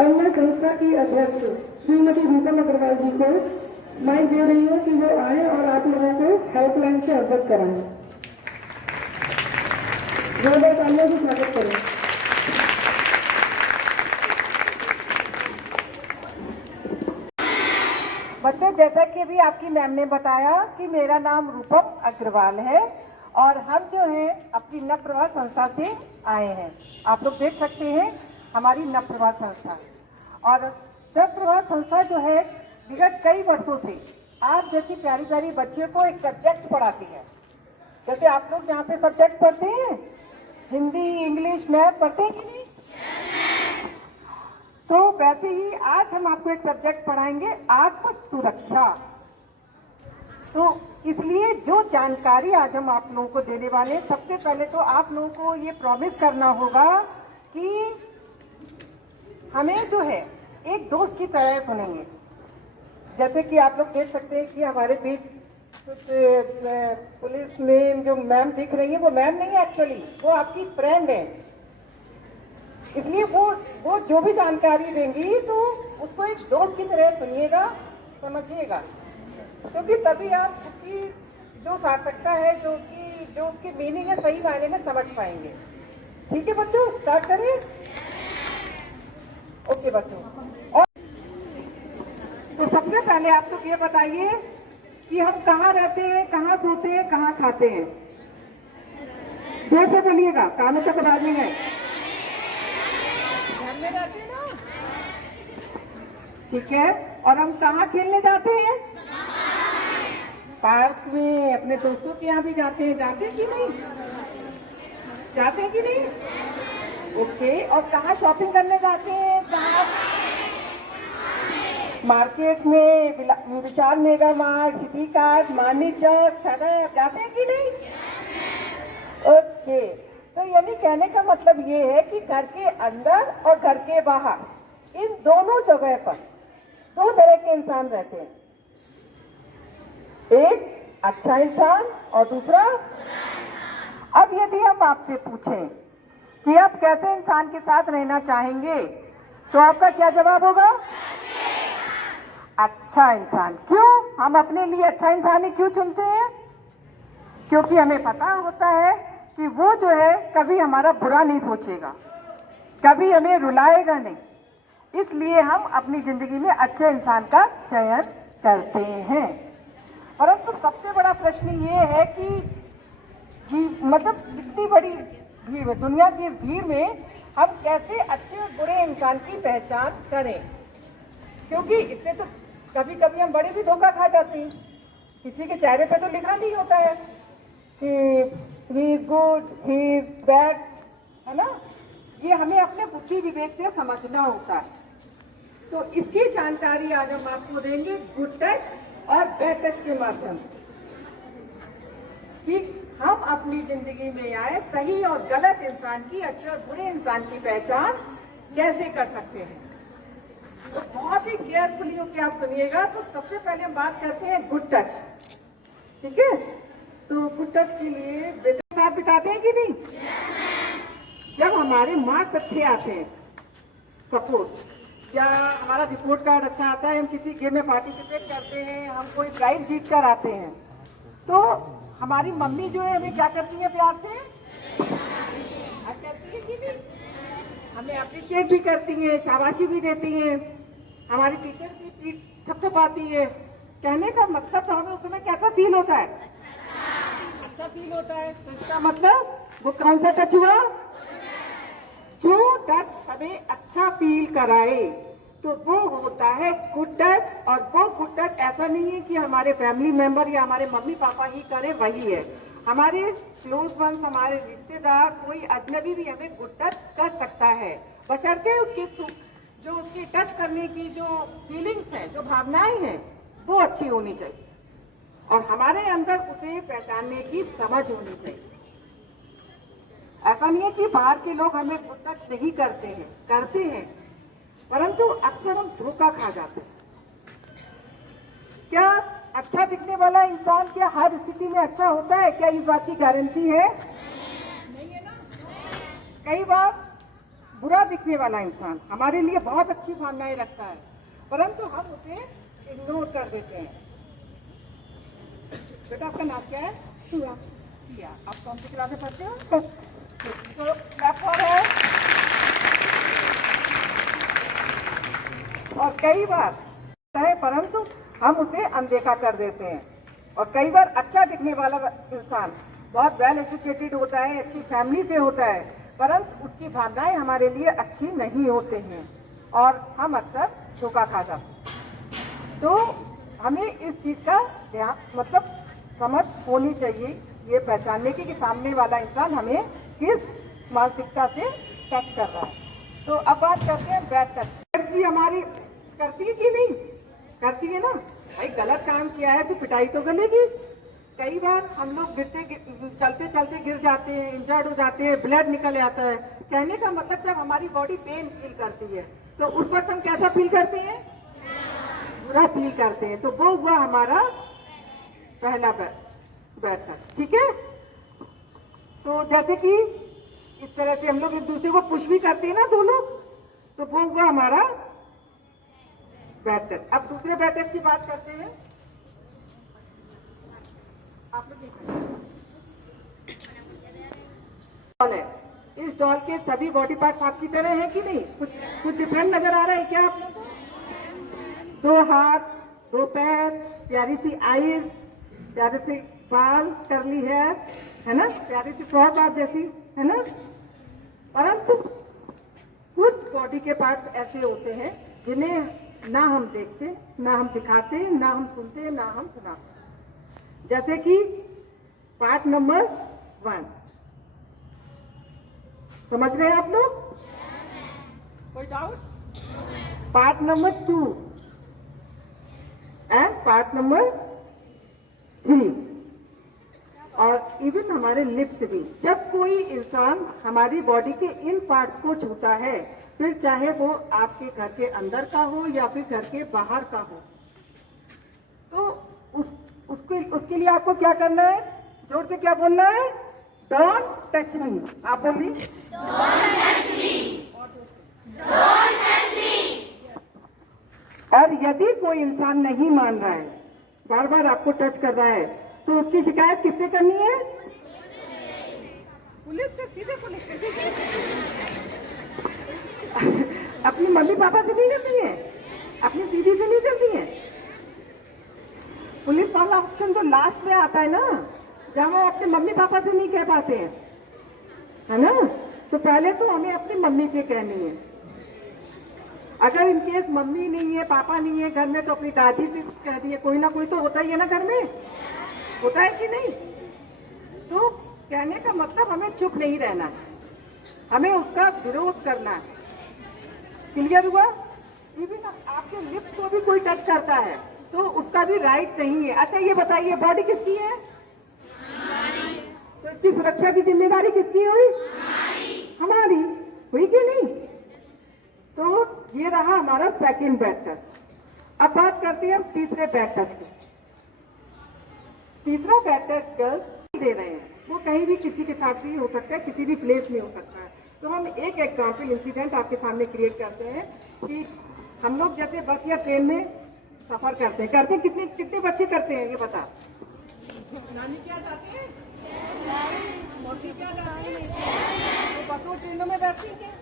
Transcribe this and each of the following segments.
अब मैं संस्था की अध्यक्ष श्रीमती रूपम अग्रवाल जी को माइक दे रही हूँ कि वो आए और आप लोगों को हेल्पलाइन से अवगत कराएं। जोरदार तालियों से स्वागत करें। बच्चों, जैसा कि अभी आपकी मैम ने बताया कि मेरा नाम रूपम अग्रवाल है और हम जो है अपनी नवप्रभा संस्था से आए हैं। आप लोग देख सकते हैं हमारी नवप्रभा संस्था। और नवप्रभा संस्था जो है विगत कई वर्षों से आप जैसी प्यारी प्यारी बच्चियों को एक सब्जेक्ट पढ़ाती है। जैसे आप लोग यहाँ पे सब्जेक्ट पढ़ते हैं, हिंदी, इंग्लिश, मैथ पढ़ते हैं कि नहीं? तो वैसे ही आज हम आपको एक सब्जेक्ट पढ़ाएंगे, आत्म सुरक्षा। तो इसलिए जो जानकारी आज हम आप लोगों को देने वाले हैं, सबसे पहले तो आप लोगों को ये प्रॉमिस करना होगा कि हमें जो है एक दोस्त की तरह सुनेंगे। जैसे कि आप लोग देख सकते हैं कि हमारे बीच कुछ पुलिस में जो मैम दिख रही है, वो मैम नहीं है, एक्चुअली वो आपकी फ्रेंड है। इसलिए वो जो भी जानकारी देंगी तो उसको एक दोस्त की तरह सुनिएगा, समझिएगा, क्योंकि तभी आप उसकी जो सार्थकता है, जो उसकी मीनिंग है, सही मायने में समझ पाएंगे। ठीक है बच्चों, स्टार्ट करें। ओके बच्चों, और तो सबसे पहले आप लोग ये बताइए कि हम कहाँ रहते हैं, कहाँ सोते हैं, कहाँ खाते हैं। जोर से बोलिएगा, कानों तक आवाज नहीं है। घर में रहते हैं ना? ठीक है। और हम कहाँ खेलने जाते हैं? पार्क में, अपने दोस्तों के यहाँ भी जाते हैं। जाते हैं कि नहीं? जाते हैं कि नहीं? ओके। और कहाँ शॉपिंग करने जाते हैं? कहाँ? मार्केट में, विशाल मेगा मार्ट, सिटी कार्ट, मानी चौक, सड़क, जाते हैं कि नहीं? ओके। तो यानी कहने का मतलब ये है कि घर के अंदर और घर के बाहर, इन दोनों जगह पर दो तरह के इंसान रहते हैं। एक अच्छा इंसान और दूसरा। अब यदि हम आपसे पूछें कि आप कैसे इंसान के साथ रहना चाहेंगे, तो आपका क्या जवाब होगा? अच्छा इंसान। क्यों? हम अपने लिए अच्छा इंसान ही क्यों चुनते हैं? क्योंकि हमें पता होता है कि वो जो है कभी हमारा बुरा नहीं सोचेगा, कभी हमें रुलाएगा नहीं। इसलिए हम अपनी जिंदगी में अच्छे इंसान का चयन करते हैं। परंतु सबसे बड़ा प्रश्न ये है कि मतलब इतनी बड़ी भीड़ में, दुनिया की भीड़ में हम कैसे अच्छे और बुरे इंसान की पहचान करें? क्योंकि इससे तो कभी कभी हम बड़े भी धोखा खा जाते हैं। किसी के चेहरे पे तो लिखा नहीं होता है कि he is good, he is bad, है ना? ये हमें अपने बुद्धि विवेक से समझना होता है। तो इसकी जानकारी आज हम आपको देंगे गुड टच और बैड टच के माध्यम से, कि हम अपनी जिंदगी में आए सही और गलत इंसान की, अच्छे और बुरे इंसान की पहचान कैसे कर सकते हैं। तो बहुत ही केयरफुली होकर आप सुनिएगा। तो सबसे पहले हम बात करते हैं गुड टच। ठीक है? तो गुड टच के लिए बेटे के साथ बिताते हैं कि नहीं? जब हमारे मार्क्स अच्छे आते हैं, सपोज या हमारा रिपोर्ट कार्ड अच्छा आता है, हम किसी गेम में पार्टिसिपेट करते हैं, हम कोई प्राइज जीत कर आते हैं, तो हमारी मम्मी जो है हमें क्या करती है? प्यार से कहती है कि नहीं? हमें अप्रिशिएट भी करती है, शाबाशी भी देती है। हमारी टीचर भी पीठ थपथपाती है। कहने का मतलब तो हमें उस समय कैसा फील होता है? अच्छा फील होता है। तो इसका मतलब वो कौन सा टच हुआ? जो टच हमें अच्छा फील कराए, तो वो होता है गुड टच। और वो गुड टच ऐसा नहीं है कि हमारे फैमिली मेंबर या हमारे मम्मी पापा ही करें, वही है। हमारे क्लोज वंस, हमारे रिश्तेदार, कोई अजनबी भी हमें गुड टच कर सकता है, बशर्ते उसकी टच करने की जो फीलिंग्स हैं, जो भावनाएं हैं, वो अच्छी होनी चाहिए और हमारे अंदर उसे पहचानने की समझ होनी चाहिए। ऐसा नहीं है कि बाहर के लोग हमें गुड टच नहीं करते हैं, करते हैं, परंतु अक्सर हम धोखा खा जाते हैं। क्या अच्छा दिखने वाला इंसान क्या हर स्थिति में अच्छा होता है? क्या इस बात की गारंटी है? नहीं है ना। कई बार बुरा दिखने वाला इंसान हमारे लिए बहुत अच्छी भावनाएं रखता है, परंतु हम उसे इग्नोर कर देते हैं। बेटा आपका नाम क्या है? सिया। सिया, आप कौन सी क्लास में पढ़ते हो? तो क्लैप फॉर है। और कई बार है, परंतु हम उसे अनदेखा कर देते हैं। और कई बार अच्छा दिखने वाला इंसान बहुत वेल एजुकेटेड होता है, अच्छी फैमिली से होता है, परंतु उसकी भावनाएं हमारे लिए अच्छी नहीं होते हैं और हम अक्सर धोखा खा जाते हैं। तो हमें इस चीज का ध्यान मतलब समझ होनी चाहिए, ये पहचानने की कि सामने वाला इंसान हमें किस मानसिकता से टच कर रहा है। तो अब बात करते हैं बैड टच। भी हमारी करती है कि नहीं करती है ना भाई, गलत काम किया है तो पिटाई तो गलेगी। कई बार हम लोग चलते चलते गिर जाते हैं, इंजर्ड हो जाते हैं, ब्लड निकल आता है। कहने का मतलब जब हमारी बॉडी पेन फील करती है तो उस वक्त हम कैसा फील करते हैं? बुरा फील करते हैं। तो वो हुआ हमारा पहला बैड टच। ठीक है, तो जैसे कि इस तरह से हम लोग एक दूसरे को पुश भी करते हैं ना दो लोग, तो वो हुआ हमारा बैड टच। अब दूसरे बैड टच की बात करते हैं। आप लोग डॉल है, इस डॉल के सभी बॉडी पार्ट्स आपकी तरह हैं कि नहीं? कुछ डिफरेंट नजर आ रहा है क्या आप लोग को? दो हाथ, दो पैर, प्यारी सी आईज, प्यारे से बाल, करली हेयर, है ना, प्यारी सी फ्रॉक आप जैसी, है ना। परंतु कुछ बॉडी के पार्ट्स ऐसे होते हैं जिन्हें ना हम देखते, ना हम दिखाते, ना हम सुनते, ना हम सुनाते। जैसे कि पार्ट नंबर 1 समझ रहे हैं आप लोग? कोई doubt? Part number 2 and part number 3 और इवन हमारे लिप्स भी। जब कोई इंसान हमारी बॉडी के इन पार्ट्स को छूता है, फिर चाहे वो आपके घर के अंदर का हो या फिर घर के बाहर का हो, तो उसके लिए आपको क्या करना है? जोर से क्या बोलना है? Don't touch me. आप बोलिए डोंट टच मी। और यदि कोई इंसान नहीं मान रहा है, बार बार आपको टच कर रहा है, तो उसकी शिकायत किससे करनी है? पुलिस से, सीधे पुलिस से। अपनी मम्मी पापा से नहीं करती है, अपनी दीदी से नहीं करती है। पुलिस वाला ऑप्शन तो लास्ट में आता है ना, जब वो अपने मम्मी पापा से नहीं कह पाते हैं, है ना। तो पहले तो हमें अपनी मम्मी से कहनी है। अगर इनकेस मम्मी नहीं है, पापा नहीं है घर में, तो अपनी दादी से कह दिए। कोई ना कोई तो होता ही है ना घर में, होता है कि नहीं? तो कहने का मतलब हमें चुप नहीं रहना है, हमें उसका विरोध करना है। क्लियर हुआ? इवन आपके लिप्स को भी कोई टच करता है तो उसका भी राइट नहीं है। अच्छा ये बताइए, बॉडी किसकी है? तो इसकी सुरक्षा की जिम्मेदारी किसकी हुई? हमारी हुई कि नहीं? तो ये रहा हमारा सेकंड बैड टच। अब बात करते हैं हम तीसरे बैड टच की। तीसरा बैड टच गर्ल्स दे रहे हैं, वो कहीं भी किसी के साथ भी हो सकता है, किसी भी प्लेस में हो सकता है। तो हम एक एग्जाम्पल इंसिडेंट आपके सामने क्रिएट करते हैं कि हम लोग जैसे बस या ट्रेन में सफर करते हैं, कितने बच्चे करते हैं ये बता? नानी क्या जाते हैं? मौसी क्या जाती है? तो बसों ट्रेनों में बैठती हैं।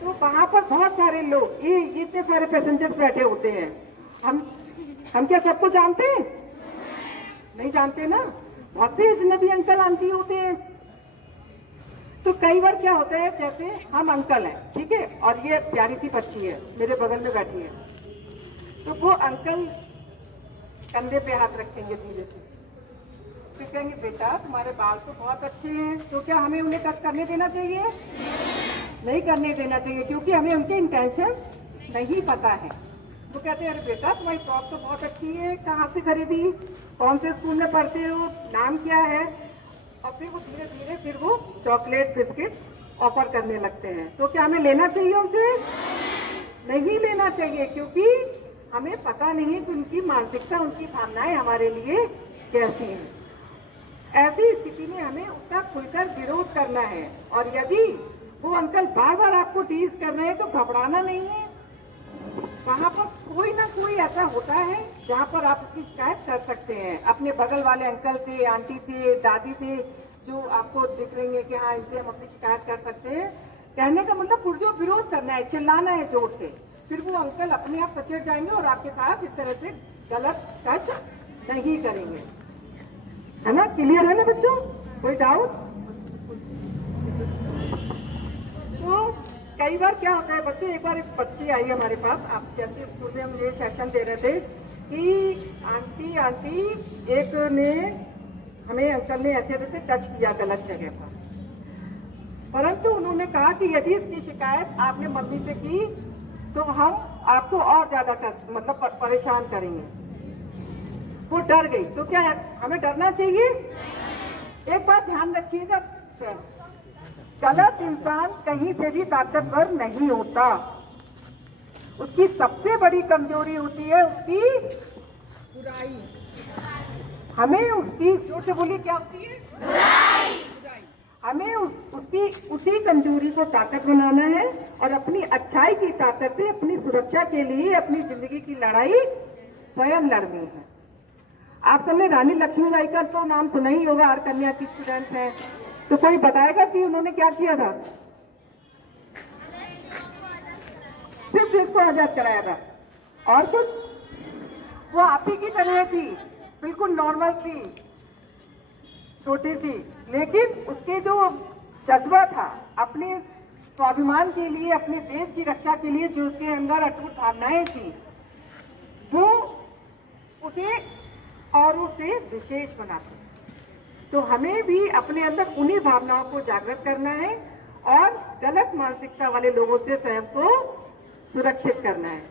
तो वहां पर बहुत सारे लोग, ये इतने सारे पैसेंजर्स बैठे होते हैं। हम क्या सबको जानते हैं? नहीं जानते ना, बहुत से अजनबी अंकल आंटी होते हैं। तो कई बार क्या होता है, जैसे हम अंकल हैं, ठीक है, और ये प्यारी सी बच्ची है मेरे बगल में बैठी है, तो वो अंकल कंधे पे हाथ रखेंगे धीरे से, फिर कहेंगे बेटा तुम्हारे बाल तो बहुत अच्छे हैं। तो क्या हमें उन्हें टच करने देना चाहिए? नहीं करने देना चाहिए, क्योंकि हमें उनके इंटेंशन नहीं पता है। वो कहते हैं अरे बेटा तुम्हारी फ्रॉक तो बहुत अच्छी है, कहाँ से खरीदी, कौन से स्कूल में पढ़ते हो, नाम क्या है? और फिर वो धीरे धीरे फिर वो चॉकलेट बिस्किट ऑफर करने लगते हैं। तो क्या हमें लेना चाहिए उनसे? नहीं लेना चाहिए, क्योंकि हमें पता नहीं कि उनकी मानसिकता, उनकी भावनाएं हमारे लिए कैसी हैं। ऐसी स्थिति में हमें उसका खुलकर विरोध करना है। और यदि वो अंकल बार बार आपको टीज कर रहे हैं तो घबराना नहीं है। वहां पर कोई ना कोई ऐसा होता है जहां पर आप उसकी शिकायत कर सकते हैं, अपने बगल वाले अंकल से, आंटी से, दादी से, जो आपको दिख रही है कि हाँ इनसे हम अपनी शिकायत कर सकते हैं। कहने का मतलब पुरजोर विरोध करना है, चिल्लाना है जोर से, फिर वो अंकल अपने आप सचेत जाएंगे और आपके साथ इस तरह से गलत टच नहीं करेंगे। है ना, क्लियर है ना बच्चों, कोई डाउट? तो कई बार क्या होता है बच्चों, एक बार एक बच्ची आई हमारे पास, आप जैसे स्कूल में हम ये सेशन दे रहे थे कि आंटी एक ने हमें अंकल ने ऐसे ऐसे टच किया गलत जगह पर, परंतु उन्होंने कहा कि यदि इसकी शिकायत आपने मम्मी से की तो हम आपको और ज्यादा मतलब परेशान करेंगे। वो डर गई। तो क्या है, हमें डरना चाहिए? एक बात ध्यान रखिएगा, गलत इंसान कहीं से भी ताकतवर नहीं होता। उसकी सबसे बड़ी कमजोरी होती है उसकी बुराई। हमें उसकी, जोर से बोलिए, क्या होती है? बुराई। हमें उसकी उसी कमजोरी को ताकत बनाना है और अपनी अच्छाई की ताकत से अपनी सुरक्षा के लिए अपनी जिंदगी की लड़ाई स्वयं लड़नी है। आप सबने रानी लक्ष्मीबाई का तो नाम सुना ही होगा, हर कन्या की स्टूडेंट हैं, तो कोई बताएगा कि उन्होंने क्या किया था? सिर्फ देश को आजाद कराया था और कुछ? वो आप ही की तरह थी, बिल्कुल नॉर्मल थी, छोटी सी, लेकिन उसके जो जज्बा था अपने स्वाभिमान के लिए, अपने देश की रक्षा के लिए, जो उसके अंदर अटूट भावनाएं थी, वो उसे और उसे विशेष बनाते। तो हमें भी अपने अंदर उन्हीं भावनाओं को जागृत करना है और गलत मानसिकता वाले लोगों से स्वयं को सुरक्षित करना है।